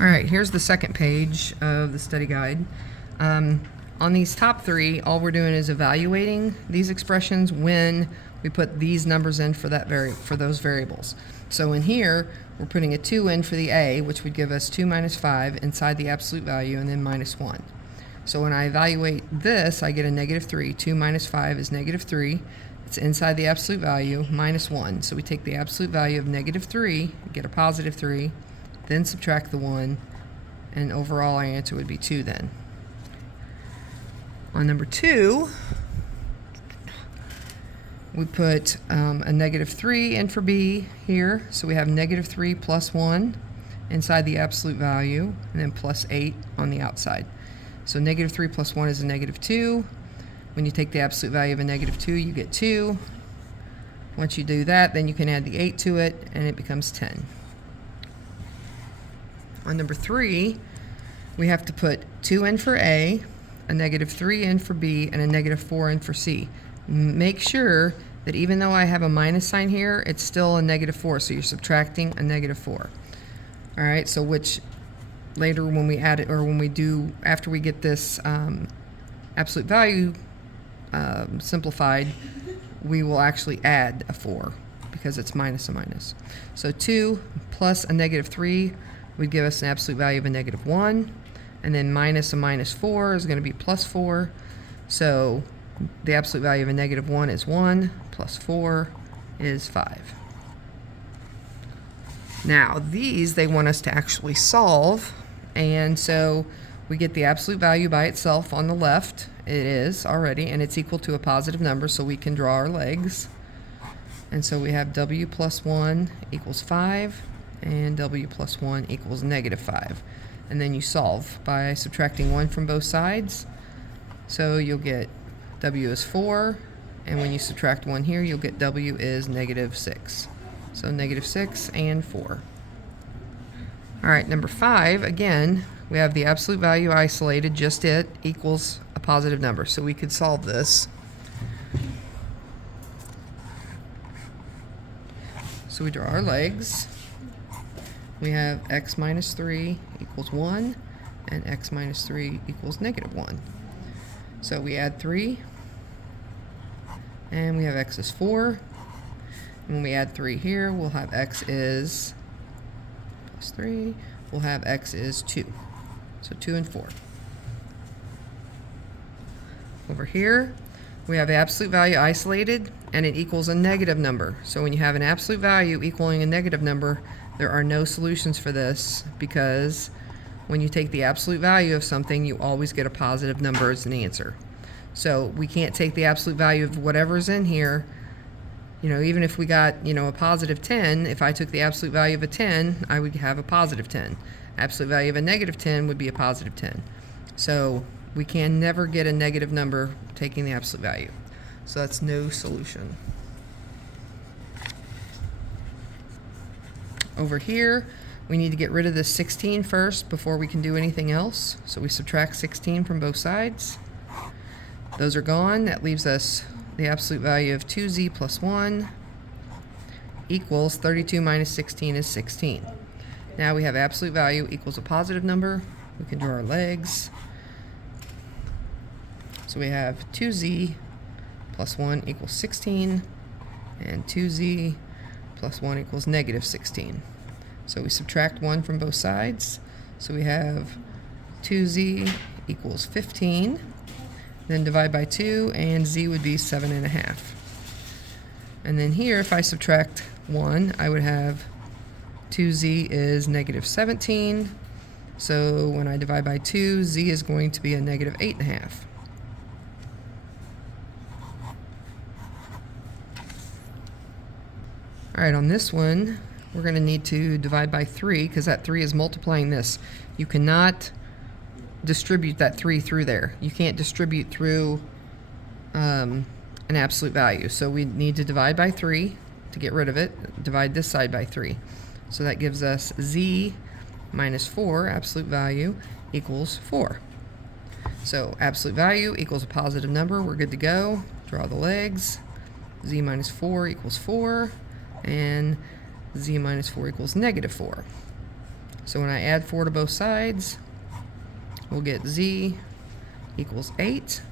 All right, here's the second page of the study guide. On these top three, all we're doing is evaluating these expressions when we put these numbers in for those variables. So in here, we're putting a 2 in for the a, which would give us 2 minus 5 inside the absolute value, and then minus 1. So when I evaluate this, I get a negative 3. 2 minus 5 is negative 3. It's inside the absolute value, minus 1. So we take the absolute value of negative 3, get a positive 3, then subtract the 1, and overall our answer would be 2 then. On number 2, we put a negative 3 in for b here, so we have negative 3 plus 1 inside the absolute value, and then plus 8 on the outside. So negative 3 plus 1 is a negative 2. When you take the absolute value of a negative 2, you get 2. Once you do that, then you can add the 8 to it, and it becomes 10. On number 3, we have to put 2 in for a negative 3 in for b, and a negative 4 in for c. Make sure that even though I have a minus sign here, it's still a negative 4, so you're subtracting a negative 4. All right, so which later when we add it, or when we do, after we get this absolute value simplified, we will actually add a 4 because it's minus a minus. So 2 plus a negative 3 would give us an absolute value of a negative 1, and then minus a minus 4 is going to be plus 4. So the absolute value of a negative 1 is 1, plus 4 is 5. Now these, they want us to actually solve, and so we get the absolute value by itself on the left. It is already, and it's equal to a positive number, so we can draw our legs. And so we have w plus 1 equals 5, and w plus 1 equals negative 5. And then you solve by subtracting 1 from both sides. So you'll get w is 4, and when you subtract 1 here, you'll get w is negative 6. So negative 6 and 4. All right, number 5, again, we have the absolute value isolated, just it, equals a positive number. So we could solve this. So we draw our legs. We have x minus 3 equals 1, and x minus 3 equals negative 1. So we add 3, and we have x is 4. And when we add 3 here, we'll have x is plus 3. We'll have x is 2. So 2 and 4. Over here, we have absolute value isolated, and it equals a negative number. So when you have an absolute value equaling a negative number, there are no solutions for this, because when you take the absolute value of something, you always get a positive number as an answer. So we can't take the absolute value of whatever's in here. You know, even if we got, a positive 10, if I took the absolute value of a 10, I would have a positive 10. Absolute value of a negative 10 would be a positive 10. So we can never get a negative number taking the absolute value. So that's no solution. Over here, we need to get rid of this 16 first before we can do anything else. So we subtract 16 from both sides. Those are gone. That leaves us the absolute value of 2z plus 1 equals 32 minus 16 is 16. Now we have absolute value equals a positive number. We can draw our legs. So we have 2z plus 1 equals 16, and 2z plus 1 equals negative 16. So we subtract 1 from both sides. So we have 2z equals 15. Then divide by 2, and z would be 7.5. And then here, if I subtract 1, I would have 2z is negative 17. So when I divide by 2, z is going to be a negative 8.5. All right, on this one, we're going to need to divide by 3, because that 3 is multiplying this. You cannot distribute that 3 through there. You can't distribute through an absolute value. So we need to divide by 3 to get rid of it. Divide this side by 3. So that gives us z minus 4, absolute value, equals 4. So absolute value equals a positive number. We're good to go. Draw the legs. Z minus 4 equals 4. And z minus 4 equals negative 4. So when I add 4 to both sides, we'll get z equals 8.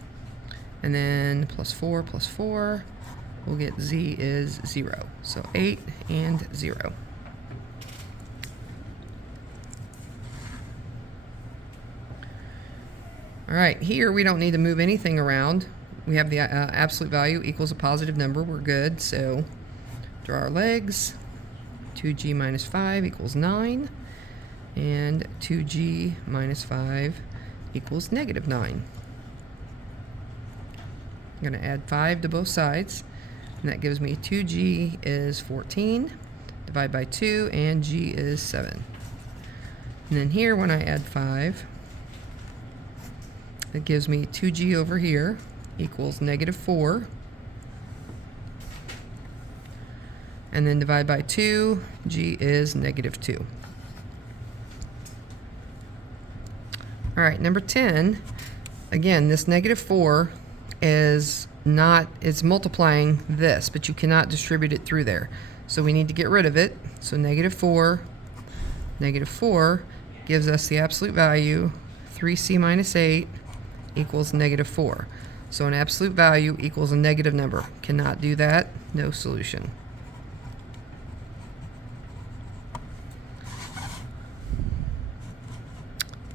And then plus 4, we'll get z is 0. So 8 and 0. All right, here we don't need to move anything around. We have the absolute value equals a positive number. We're good. So draw our legs. 2g minus 5 equals 9. And 2g minus 5 equals negative 9. I'm going to add 5 to both sides. And that gives me 2g is 14. Divide by 2, and g is 7. And then here, when I add 5, it gives me 2g over here equals negative 4. And then divide by 2, g is negative 2. All right, number 10, again, this negative 4 is not, it's multiplying this, but you cannot distribute it through there. So we need to get rid of it. So negative 4 gives us the absolute value, 3c minus 8 equals negative 4. So an absolute value equals a negative number. Cannot do that, no solution.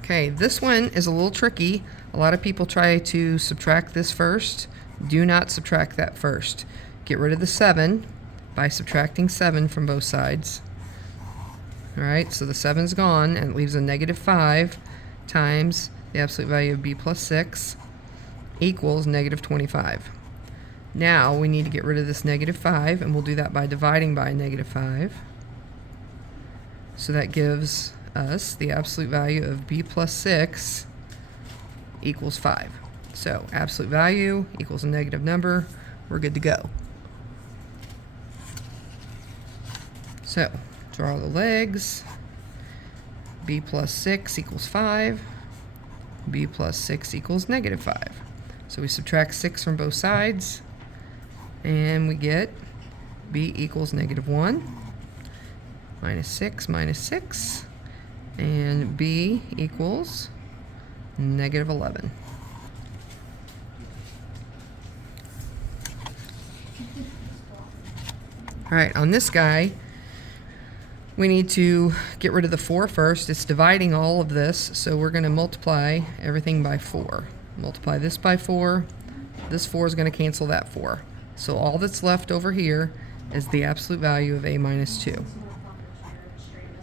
Okay, this one is a little tricky. A lot of people try to subtract this first. Do not subtract that first. Get rid of the 7 by subtracting 7 from both sides. All right, so the 7's gone, and it leaves a negative 5 times the absolute value of b plus 6 equals negative 25. Now we need to get rid of this negative 5, and we'll do that by dividing by negative 5. So that gives us the absolute value of b plus 6 equals 5. So absolute value equals a negative number. We're good to go. So draw the legs. B plus 6 equals 5. B plus 6 equals negative 5. So we subtract 6 from both sides, and we get b equals negative 1 minus 6, and b equals negative 11. All right, on this guy, we need to get rid of the 4 first. It's dividing all of this, so we're going to multiply everything by 4. Multiply this by 4. This 4 is going to cancel that 4. So all that's left over here is the absolute value of a minus 2.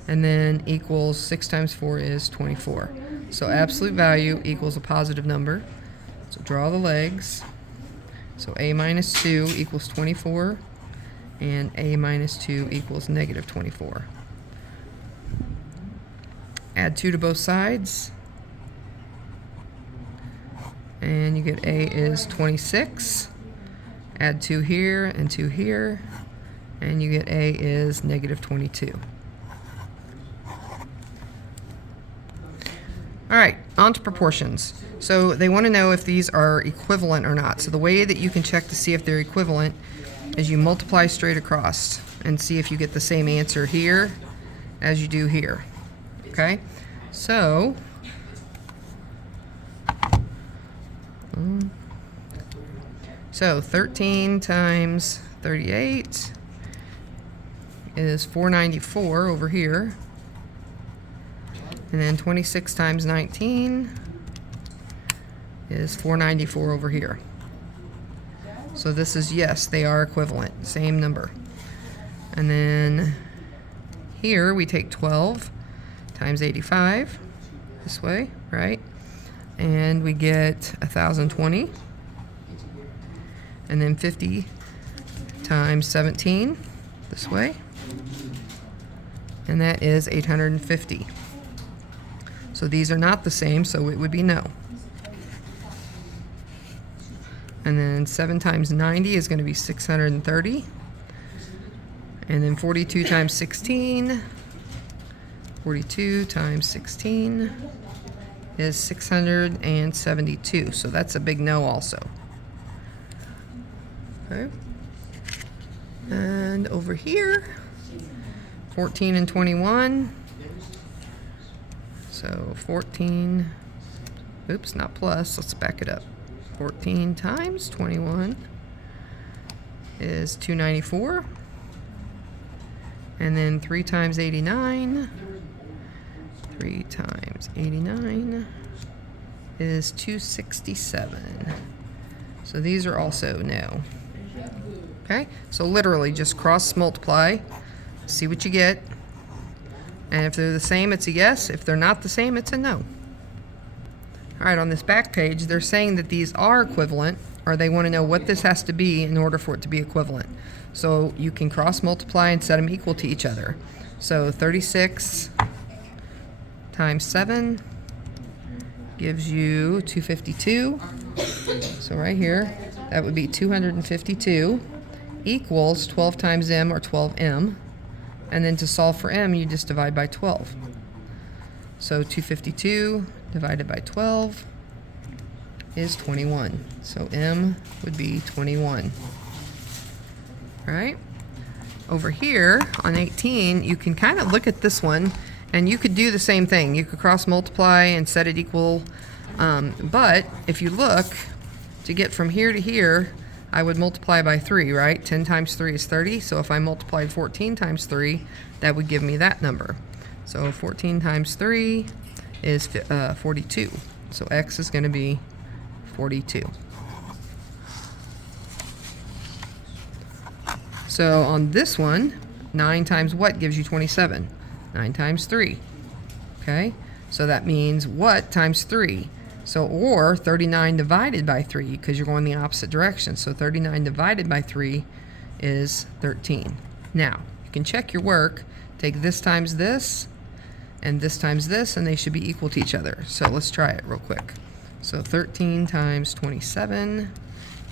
And then equals 6 times 4 is 24. So absolute value equals a positive number. So draw the legs. So a minus 2 equals 24. And a minus 2 equals negative 24. Add 2 to both sides. And you get a is 26. Add 2 here and 2 here. And you get a is negative 22. All right, on to proportions. So they want to know if these are equivalent or not. So the way that you can check to see if they're equivalent is you multiply straight across and see if you get the same answer here as you do here. Okay? So, so 13 times 38 is 494 over here. And then 26 times 19 is 494 over here. So this is, yes, they are equivalent, same number. And then here we take 12 times 85 this way, right? And we get 1020. And then 50 times 17 this way. And that is 850. So these are not the same, so it would be no. And then 7 times 90 is going to be 630. And then 42 times 16. 42 times 16 is 672. So that's a big no also. Okay. And over here, 14 and 21. So 14, oops, not plus, let's back it up. 14 times 21 is 294. And then 3 times 89, 3 times 89 is 267. So these are also no. Okay, so literally just cross multiply, see what you get. And if they're the same, it's a yes. If they're not the same, it's a no. All right, on this back page, they're saying that these are equivalent, or they want to know what this has to be in order for it to be equivalent. So you can cross multiply and set them equal to each other. So 36 times 7 gives you 252. So right here, that would be 252 equals 12 times m, or 12m. And then to solve for m, you just divide by 12. So 252 divided by 12 is 21. So m would be 21. All right? Over here on 18, you can kind of look at this one, and you could do the same thing. You could cross multiply and set it equal. But if you look, to get from here to here, I would multiply by 3, right? 10 times 3 is 30. So if I multiplied 14 times 3, that would give me that number. So 14 times 3 is 42. So x is going to be 42. So on this one, 9 times what gives you 27? 9 times 3. Okay? So that means what times 3? So, or 39 divided by 3, because you're going the opposite direction. So 39 divided by 3 is 13. Now, you can check your work. Take this times this, and this times this, and they should be equal to each other. So let's try it real quick. So 13 times 27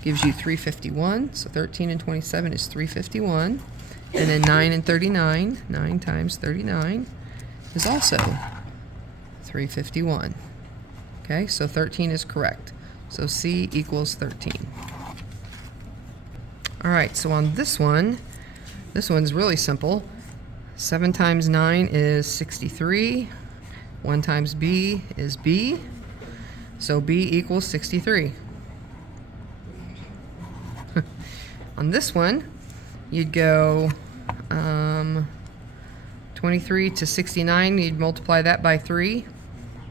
gives you 351. So 13 and 27 is 351. And then 9 and 39, 9 times 39 is also 351. Okay, so 13 is correct. So C equals 13. All right, so on this one's really simple. 7 times 9 is 63. 1 times B is B. So B equals 63. On this one, you'd go 23 to 69, you'd multiply that by 3.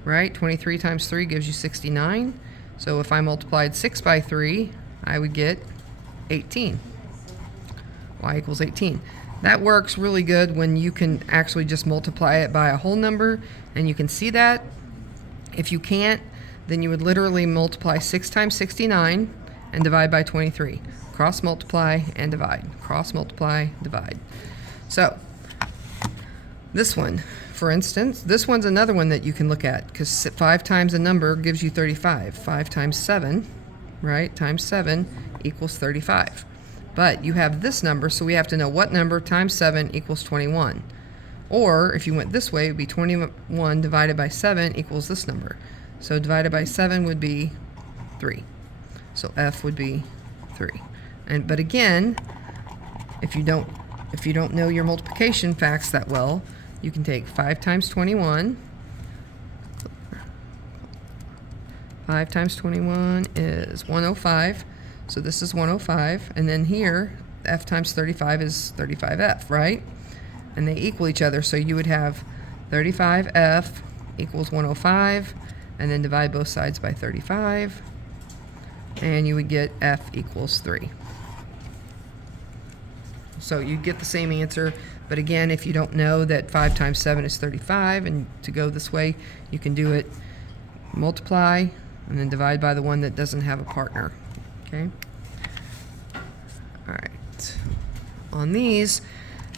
Right? 23 times 3 gives you 69. So if I multiplied 6 by 3, I would get 18. Y equals 18. That works really good when you can actually just multiply it by a whole number, and you can see that. If you can't, then you would literally multiply 6 times 69 and divide by 23. Cross multiply and divide. Cross multiply, divide. So this one, for instance, this one's another one that you can look at, because 5 times a number gives you 35. 5 times 7, right, times 7 equals 35. But you have this number, so we have to know what number times 7 equals 21. Or if you went this way, it would be 21 divided by 7 equals this number. So divided by 7 would be 3. So F would be 3. But again, if you don't know your multiplication facts that well, you can take 5 times 21. 5 times 21 is 105. So this is 105. And then here, F times 35 is 35F, right? And they equal each other. So you would have 35F equals 105. And then divide both sides by 35. And you would get F equals 3. So you get the same answer. But again, if you don't know that 5 times 7 is 35, and to go this way, you can do it multiply and then divide by the one that doesn't have a partner. Okay? All right. On these,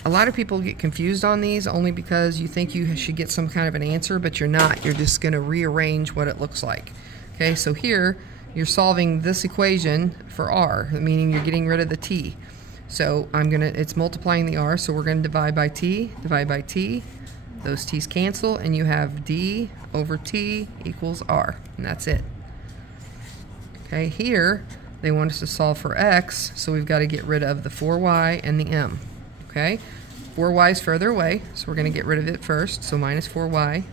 a lot of people get confused on these only because you think you should get some kind of an answer, but you're not. You're just going to rearrange what it looks like. Okay, so here you're solving this equation for r, meaning you're getting rid of the t. So it's multiplying the r, so we're going to divide by t. Those t's cancel, and you have d over t equals r, and that's it. Okay, here they want us to solve for x, so we've got to get rid of the 4y and the m. Okay, 4y is further away, so we're going to get rid of it first, so minus 4y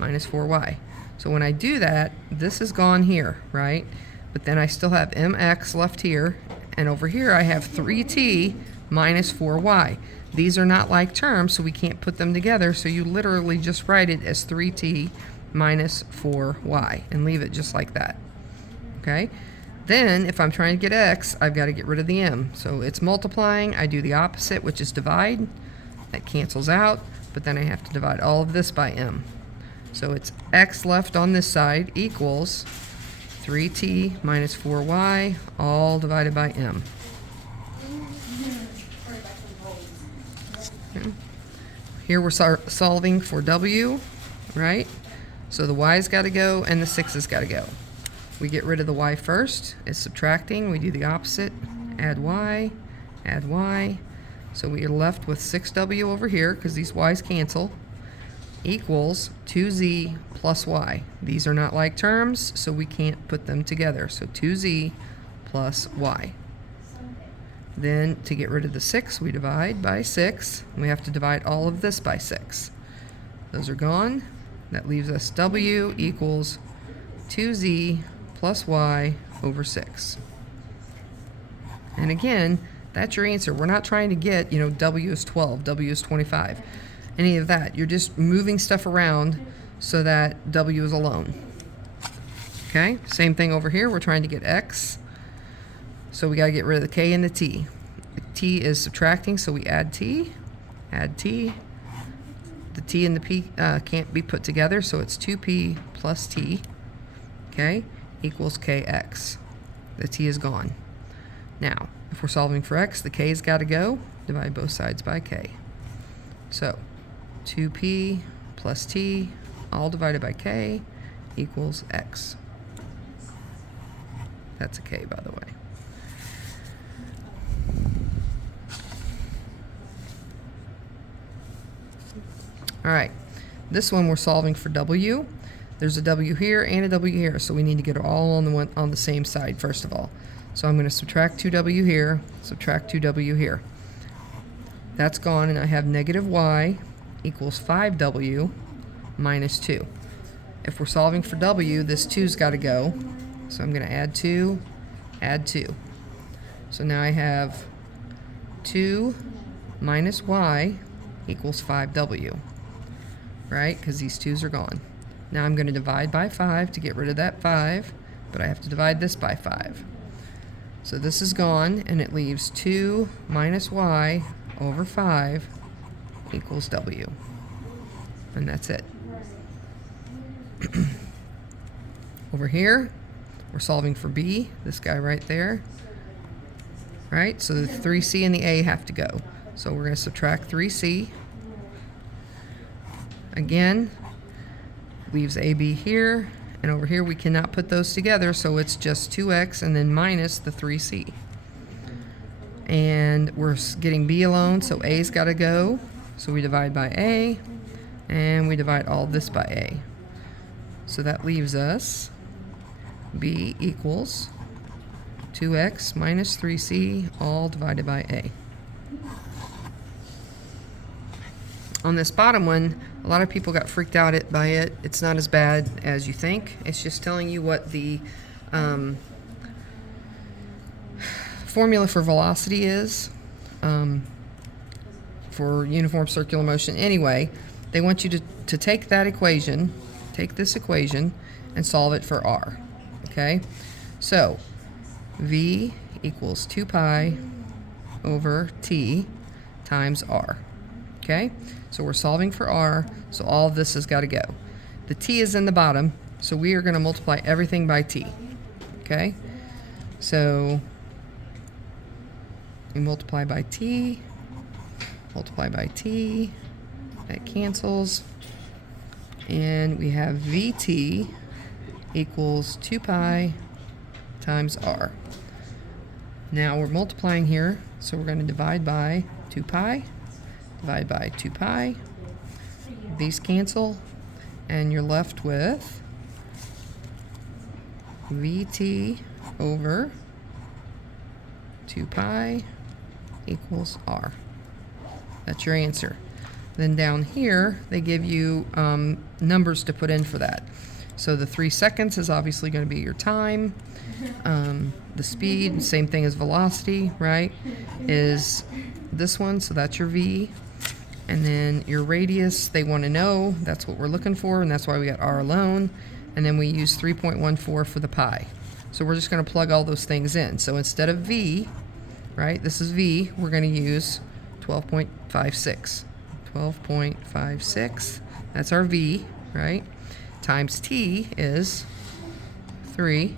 minus 4y. So when I do that, this is gone here, right? But then I still have mx left here, and over here I have 3t minus 4y. These are not like terms, so we can't put them together, so you literally just write it as 3t minus 4y and leave it just like that. Okay? Then, if I'm trying to get x, I've got to get rid of the m. So it's multiplying, I do the opposite, which is divide. That cancels out, but then I have to divide all of this by m. So it's x left on this side equals 3t minus 4y, all divided by m. Okay. Here we're solving for w, right? So the y's got to go and the 6's got to go. We get rid of the y first. It's subtracting. We do the opposite. Add y, add y. So we are left with 6w over here, because these y's cancel, equals 2z plus y. These are not like terms, so we can't put them together. So 2z plus y. Then to get rid of the 6, we divide by 6. We have to divide all of this by 6. Those are gone. That leaves us w equals 2z plus y over 6. And again, that's your answer. We're not trying to get, w is 12, w is 25, any of that. You're just moving stuff around so that w is alone. Okay, same thing over here. We're trying to get x, so we got to get rid of the k and the t. The t is subtracting, so we add t. The t and the p can't be put together, so it's 2p plus t, okay, equals kx. The t is gone. Now, if we're solving for x, the k's got to go. Divide both sides by k. So 2p plus t, all divided by k, equals x. That's a k, by the way. All right, this one we're solving for w. There's a w here and a w here, so we need to get it all on the same side first of all. So I'm going to subtract 2w here, subtract 2w here. That's gone, and I have negative y equals 5w minus 2. If we're solving for w, this 2's got to go. So I'm going to add 2, add 2. So now I have 2 minus y equals 5w. Right? Because these 2's are gone. Now I'm going to divide by 5 to get rid of that 5, but I have to divide this by 5. So this is gone, and it leaves 2 minus y over 5 equals w. And that's it. Over here, we're solving for b, this guy right there. Right? So the 3c and the a have to go. So we're going to subtract 3c. Again, leaves AB here, and over here we cannot put those together, so it's just 2x and then minus the 3c. And we're getting b alone, so a's got to go. So we divide by a, and we divide all this by a. So that leaves us b equals 2x minus 3c, all divided by a. On this bottom one, a lot of people got freaked out by it. It's not as bad as you think. It's just telling you what the formula for velocity is for uniform circular motion. Anyway, they want you to take that equation, take this equation, and solve it for r. Okay? So, v equals 2 pi over t times r. Okay? So we're solving for r, so all of this has got to go. The t is in the bottom, so we are going to multiply everything by t. Okay? So we multiply by t, that cancels, and we have vt equals 2 pi times r. Now we're multiplying here, so we're going to divide by 2 pi. Divide by 2 pi. These cancel, and you're left with Vt over 2 pi equals r. That's your answer. Then down here, they give you numbers to put in for that. So the 3 seconds is obviously going to be your time. The speed, same thing as velocity, right, is this one, so that's your V. And then your radius, they want to know, that's what we're looking for, and that's why we got R alone. And then we use 3.14 for the pi. So we're just going to plug all those things in. So instead of V, right, this is V, we're going to use 12.56. 12.56, that's our V, right, times T is 3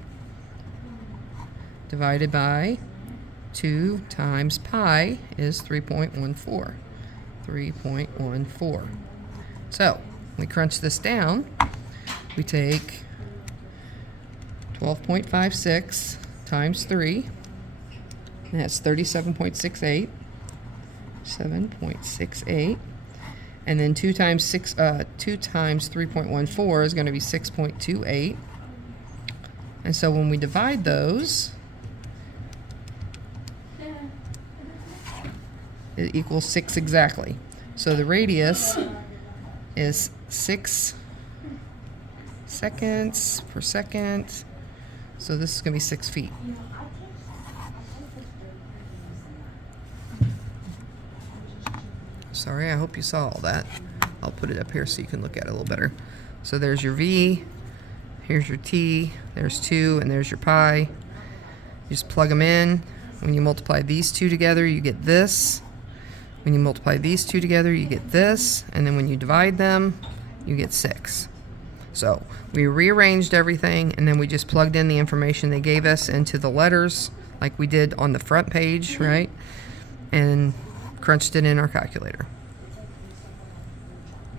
divided by 2 times pi is 3.14. 3.14. So we crunch this down. We take 12.56 times 3, and that's 37.68. 7.68. And then 2 times 3.14 is going to be 6.28. And so when we divide those, it equals 6 exactly. So the radius is 6 seconds per second. So this is going to be 6 feet. Sorry, I hope you saw all that. I'll put it up here so you can look at it a little better. So there's your V, here's your T, there's 2, and there's your pi. You just plug them in. When you multiply these two together, you get this. When you multiply these two together, you get this. And then when you divide them, you get 6. So we rearranged everything, and then we just plugged in the information they gave us into the letters like we did on the front page, right? And crunched it in our calculator.